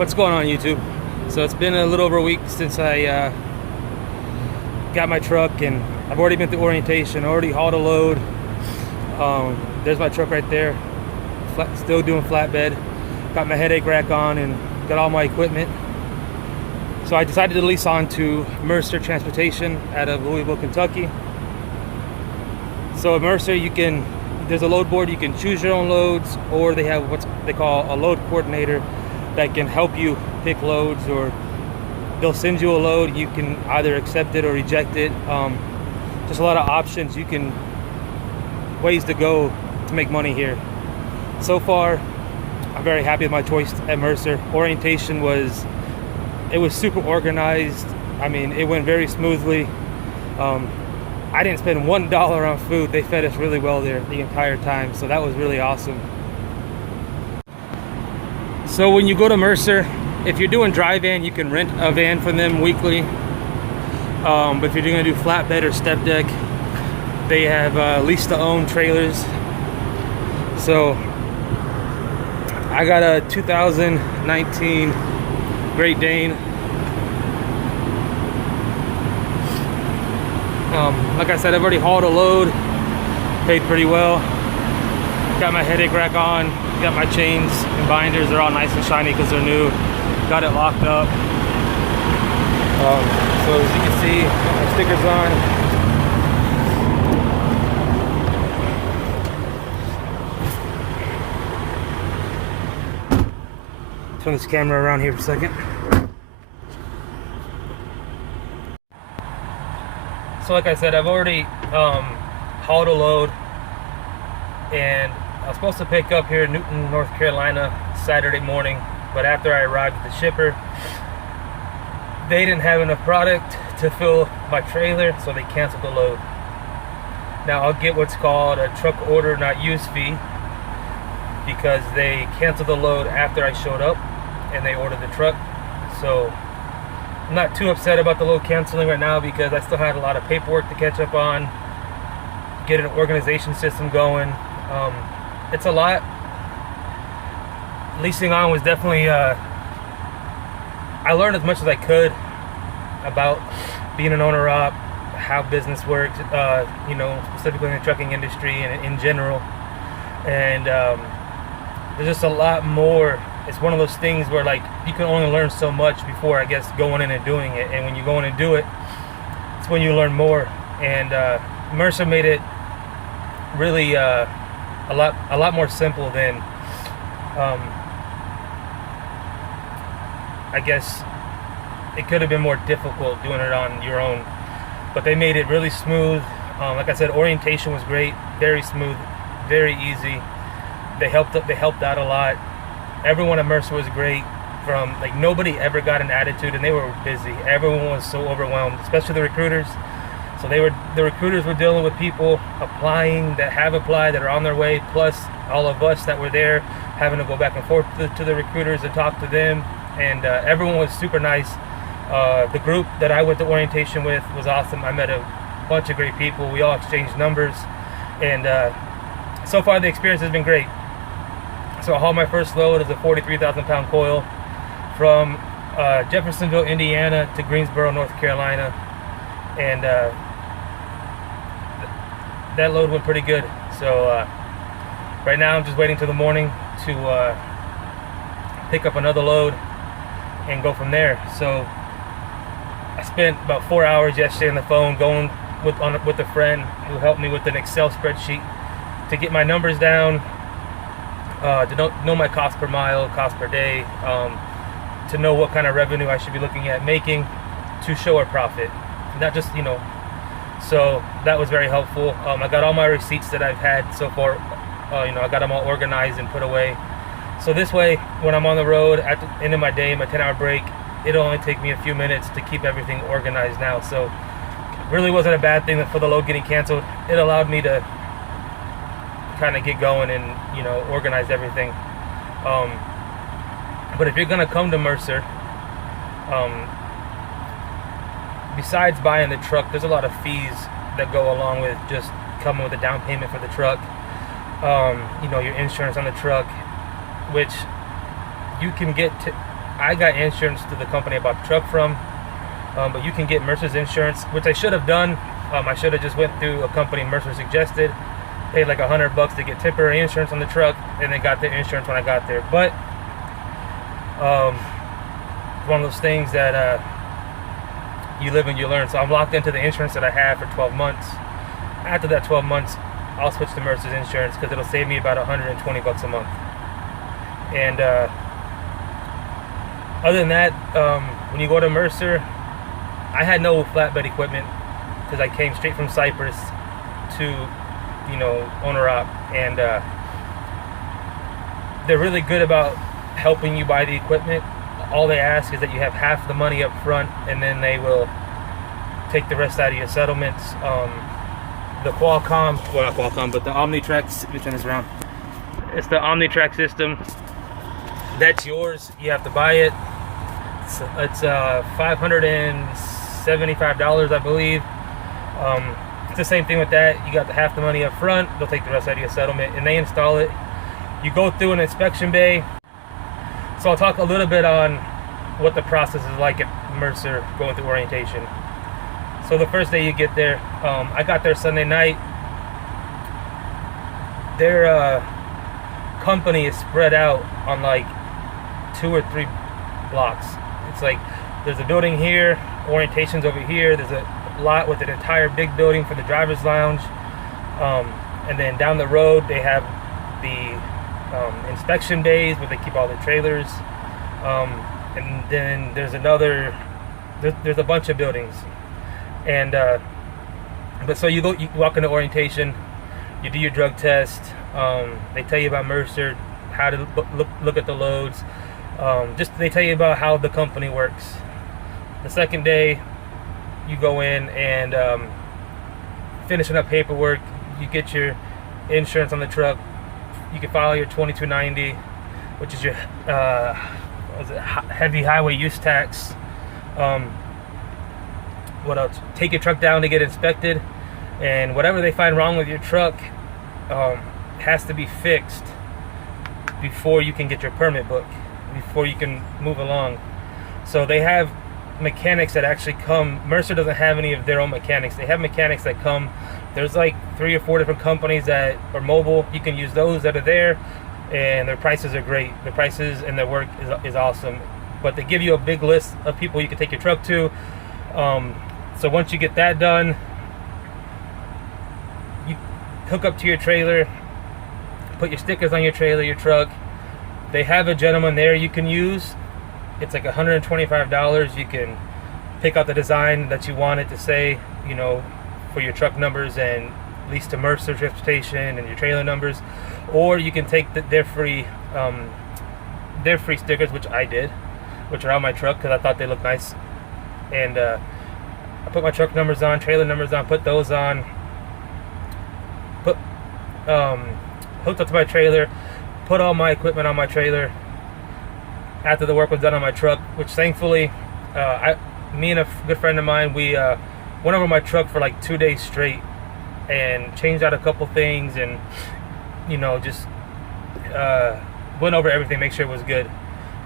What's going on, YouTube? So it's been a little over a week since I got my truck, and I've already been through orientation, already hauled a load. There's my truck right there, still doing flatbed. Got my headache rack on and got all my equipment. So I decided to lease on to Mercer Transportation out of Louisville, Kentucky. So at Mercer, there's a load board, you can choose your own loads, or they have what they call a load coordinator that can help you pick loads, or they'll send you a load. You can either accept it or reject it. Just a lot of options. Ways to go to make money here. So far, I'm very happy with my choice at Mercer. Orientation was super organized. I mean, it went very smoothly. I didn't spend $1 on food. They fed us really well there the entire time, so that was really awesome. So when you go to Mercer, if you're doing dry van, you can rent a van from them weekly. But if you're going to do flatbed or step deck, they have lease to own trailers. So I got a 2019 Great Dane. Like I said, I've already hauled a load, paid pretty well. Got my headache rack on, got my chains and binders. They're all nice and shiny because they're new. Got it locked up. So as you can see, got my stickers on. Turn this camera around here for a second. So like I said, I've already hauled a load, and I was supposed to pick up here in Newton, North Carolina Saturday morning, but after I arrived at the shipper, they didn't have enough product to fill my trailer, so they canceled the load. Now I'll get what's called a truck order not use fee, because they canceled the load after I showed up and they ordered the truck. So I'm not too upset about the load canceling right now, because I still had a lot of paperwork to catch up on, get an organization system going. It's a lot. Leasing on was definitely, I learned as much as I could about being an owner op, how business works, specifically in the trucking industry and in general. And there's just a lot more. It's one of those things where, like, you can only learn so much before, I guess, going in and doing it. And when you go in and do it, it's when you learn more. And Mercer made it really a lot more simple than I guess it could have been more difficult doing it on your own, but they made it really smooth. Like I said, orientation was great, very smooth, very easy. They helped out a lot. Everyone at Mercer was great. Nobody ever got an attitude, and they were busy. Everyone was so overwhelmed, especially the recruiters. So the recruiters were dealing with people applying, that have applied, that are on their way, plus all of us that were there having to go back and forth to the recruiters and talk to them. And everyone was super nice. The group that I went to orientation with was awesome. I met a bunch of great people. We all exchanged numbers, and so far the experience has been great. So I hauled my first load as a 43,000 pound coil from Jeffersonville, Indiana to Greensboro, North Carolina, and that load went pretty good. So right now I'm just waiting till the morning to pick up another load and go from there. So I spent about 4 hours yesterday on the phone going with a friend who helped me with an Excel spreadsheet to get my numbers down, to know my cost per mile, cost per day, to know what kind of revenue I should be looking at making to show a profit, not just, so that was very helpful. I got all my receipts that I've had so far. I got them all organized and put away. So this way, when I'm on the road at the end of my day, my 10-hour break, it'll only take me a few minutes to keep everything organized now. So it really wasn't a bad thing for the load getting canceled. It allowed me to kind of get going and, organize everything. But if you're gonna come to Mercer, besides buying the truck, there's a lot of fees that go along with just coming with a down payment for the truck. Your insurance on the truck, which you can get I got insurance to the company I bought the truck from, but you can get Mercer's insurance, which I should have done. I should have just went through a company Mercer suggested, paid like $100 to get temporary insurance on the truck, and then got the insurance when I got there. But one of those things that you live and you learn. So I'm locked into the insurance that I have for 12 months. After that 12 months, I'll switch to Mercer's insurance because it'll save me about $120 a month. And other than that, when you go to Mercer, I had no flatbed equipment because I came straight from Cyprus to, you know, owner-op, and they're really good about helping you buy the equipment. All they ask is that you have half the money up front, and then they will take the rest out of your settlements. The Qualcomm, well not Qualcomm, but the OmniTrack, let me turn this around. It's the OmniTrack system. That's yours. You have to buy it. It's $575, I believe. It's the same thing with that. You got the half the money up front. They'll take the rest out of your settlement, and they install it. You go through an inspection bay. So I'll talk a little bit on what the process is like at Mercer going through orientation. So the first day you get there, I got there Sunday night. Their company is spread out on like 2 or 3 blocks. It's like there's a building here, orientation's over here, there's a lot with an entire big building for the driver's lounge, and then down the road they have the inspection bays where they keep all the trailers, and then there's another, there's a bunch of buildings, and but so you walk into orientation, you do your drug test, they tell you about Mercer, how to look at the loads, just they tell you about how the company works. The second day you go in and finishing up paperwork, you get your insurance on the truck, you can file your 2290, which is your heavy highway use tax. What else? Take your truck down to get inspected, and whatever they find wrong with your truck has to be fixed before you can get your permit book, before you can move along. So they have mechanics that actually come. Mercer doesn't have any of their own mechanics. They have mechanics that come. There's like 3 or 4 different companies that are mobile. You can use those that are there, and their prices are great. The prices and their work is awesome. But they give you a big list of people you can take your truck to. So once you get that done, you hook up to your trailer, put your stickers on your trailer, your truck. They have a gentleman there you can use. It's like $125. You can pick out the design that you want it to say, you know, for your truck numbers and lease to Mercer transportation and your trailer numbers, or you can take their free stickers, which I did, which are on my truck because I thought they looked nice, and I put my truck numbers on, trailer numbers on, put those on, hooked up to my trailer, put all my equipment on my trailer after the work was done on my truck, which thankfully me and a good friend of mine, we went over my truck for like 2 days straight and changed out a couple things, and you know, just went over everything, make sure it was good.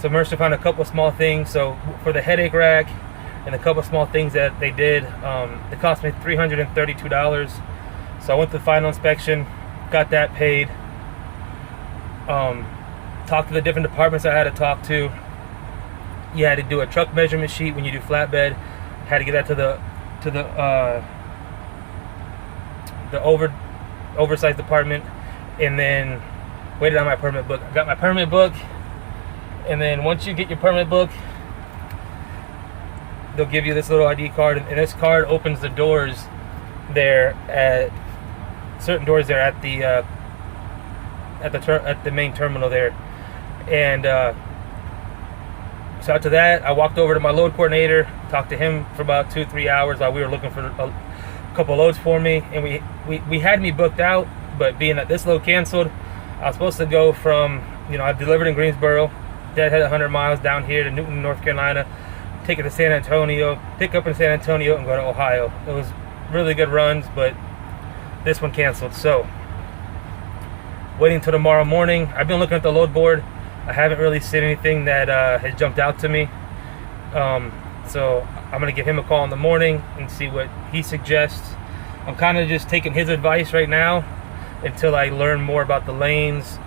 So Mercer found a couple small things. So for the headache rack and a couple small things that they did, it cost me $332. So I went to the final inspection, got that paid, talked to the different departments I had to talk to. You had to do a truck measurement sheet when you do flatbed, had to get that to the oversized department, and then waited on my permit book. I got my permit book, and then once you get your permit book, they'll give you this little ID card, and this card opens the doors there at certain doors there at the main terminal there. And so after that, I walked over to my load coordinator, talked to him for about 2-3 hours while we were looking for a couple loads for me, and we had me booked out, but being that this load canceled, I was supposed to go from, you know, I delivered in Greensboro, deadhead 100 miles down here to Newton, North Carolina, take it to San Antonio, pick up in San Antonio, and go to Ohio. It was really good runs, but this one canceled. So waiting till tomorrow morning. I've been looking at the load board. I haven't really seen anything that has jumped out to me. So I'm gonna give him a call in the morning and see what he suggests. I'm kind of just taking his advice right now until I learn more about the lanes,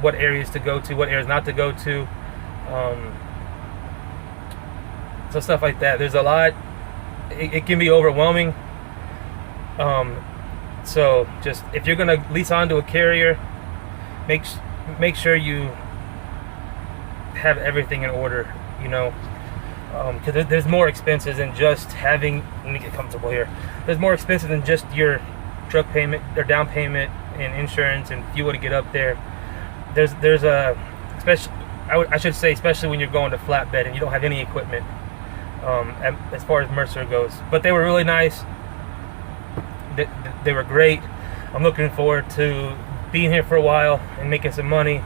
what areas to go to, what areas not to go to, so stuff like that. There's a lot. It can be overwhelming. So just if you're gonna lease onto a carrier, make sure you have everything in order. You know, because there's more expenses than just having. Let me get comfortable here. There's more expenses than just your truck payment, their down payment, and insurance and fuel to get up there. There's a especially I should say especially when you're going to flatbed and you don't have any equipment. As far as Mercer goes, but they were really nice. They were great. I'm looking forward to being here for a while and making some money.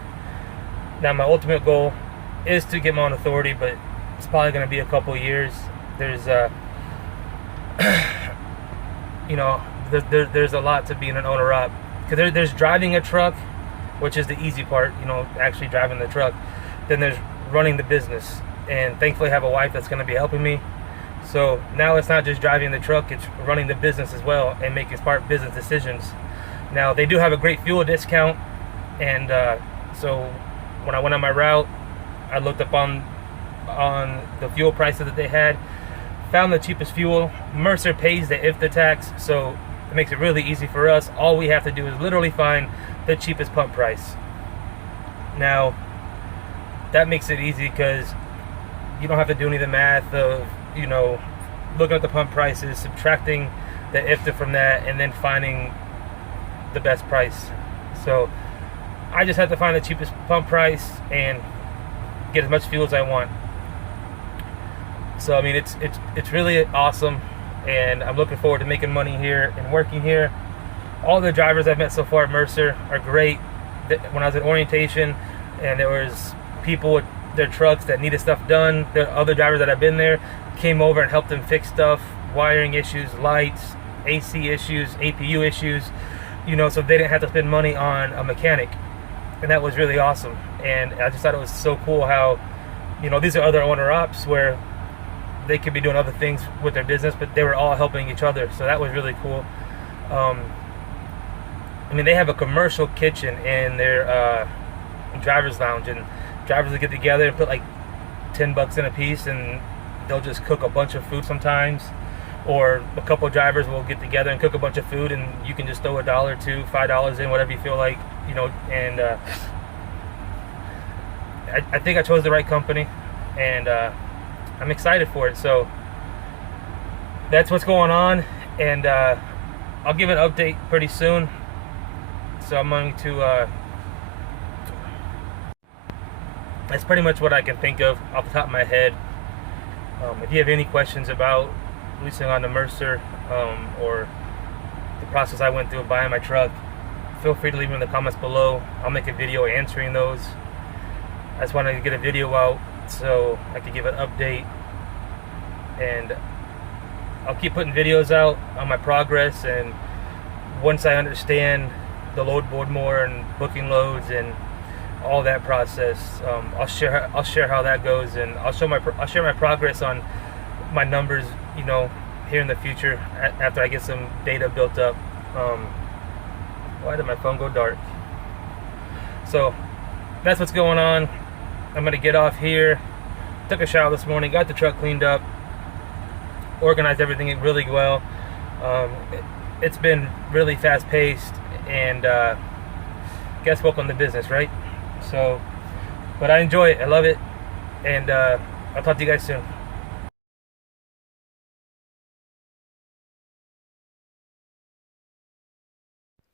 Now my ultimate goal is to get my own authority, but it's probably going to be a couple years. There's you know, there's a lot to being an owner op, because there's driving a truck, which is the easy part, you know, actually driving the truck. Then there's running the business, and thankfully I have a wife that's going to be helping me. So now it's not just driving the truck, it's running the business as well and making smart business decisions. Now they do have a great fuel discount, and so when I went on my route, I looked up on the fuel prices that they had, found the cheapest fuel. Mercer pays the IFTA tax, so it makes it really easy for us. All we have to do is literally find the cheapest pump price. Now that makes it easy because you don't have to do any of the math of, you know, looking at the pump prices, subtracting the IFTA from that, and then finding the best price. So I just have to find the cheapest pump price and get as much fuel as I want. So I mean, it's really awesome, and I'm looking forward to making money here and working here. All the drivers I've met so far at Mercer are great. When I was at orientation and there was people with their trucks that needed stuff done, the other drivers that have been there came over and helped them fix stuff, wiring issues, lights, AC issues, APU issues, you know, so they didn't have to spend money on a mechanic. And that was really awesome. And I just thought it was so cool how, you know, these are other owner ops where they could be doing other things with their business, but they were all helping each other. So that was really cool. I mean, they have a commercial kitchen in their driver's lounge, and drivers will get together and put like $10 in a piece, and they'll just cook a bunch of food sometimes. Or a couple of drivers will get together and cook a bunch of food, and you can just throw $1, $2, $5 in, whatever you feel like, you know. And I think I chose the right company, and I'm excited for it. So that's what's going on, and I'll give an update pretty soon. So I'm going to that's pretty much what I can think of off the top of my head. If you have any questions about leasing on the Mercer, or the process I went through of buying my truck, feel free to leave them in the comments below. I'll make a video answering those. I just wanted to get a video out so I could give an update, and I'll keep putting videos out on my progress, and once I understand the load board more and booking loads and all that process, I'll share how that goes, and I'll share my progress on my numbers, you know, here in the future after I get some data built up. Why did my phone go dark? So that's what's going on. I'm gonna get off here. Took a shower this morning, got the truck cleaned up, organized everything really well. It's been really fast paced, and guess welcome to business, right? So, but I enjoy it, I love it, and I'll talk to you guys soon.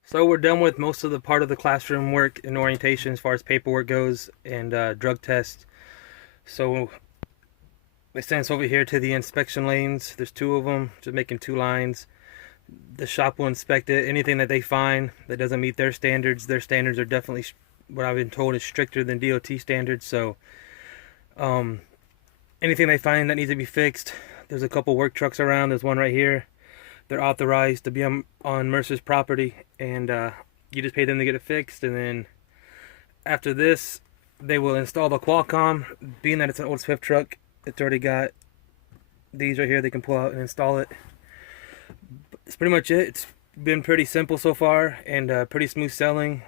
So we're done with most of the part of the classroom work and orientation as far as paperwork goes, and drug tests. So they sent us over here to the inspection lanes. There's 2 of them, just making 2 lines. The shop will inspect it. Anything that they find that doesn't meet their standards are definitely, what I've been told, is stricter than DOT standards. So anything they find that needs to be fixed, there's a couple work trucks around. There's one right here. They're authorized to be on Mercer's property, and you just pay them to get it fixed. And then after this, they will install the Qualcomm. Being that it's an old Swift truck, it's already got these right here they can pull out and install it. That's pretty much it. It's been pretty simple so far, and pretty smooth selling.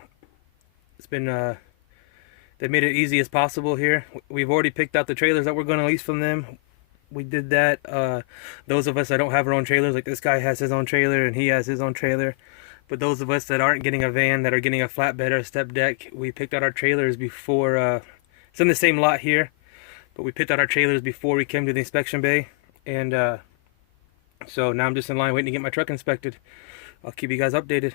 It's been they made it easy as possible here. We've already picked out the trailers that we're going to lease from them. We did that. Those of us that don't have our own trailers, like this guy has his own trailer and he has his own trailer. But those of us that aren't getting a van, that are getting a flatbed or a step deck, we picked out our trailers before. It's in the same lot here, but we picked out our trailers before we came to the inspection bay. And so now I'm just in line waiting to get my truck inspected. I'll keep you guys updated.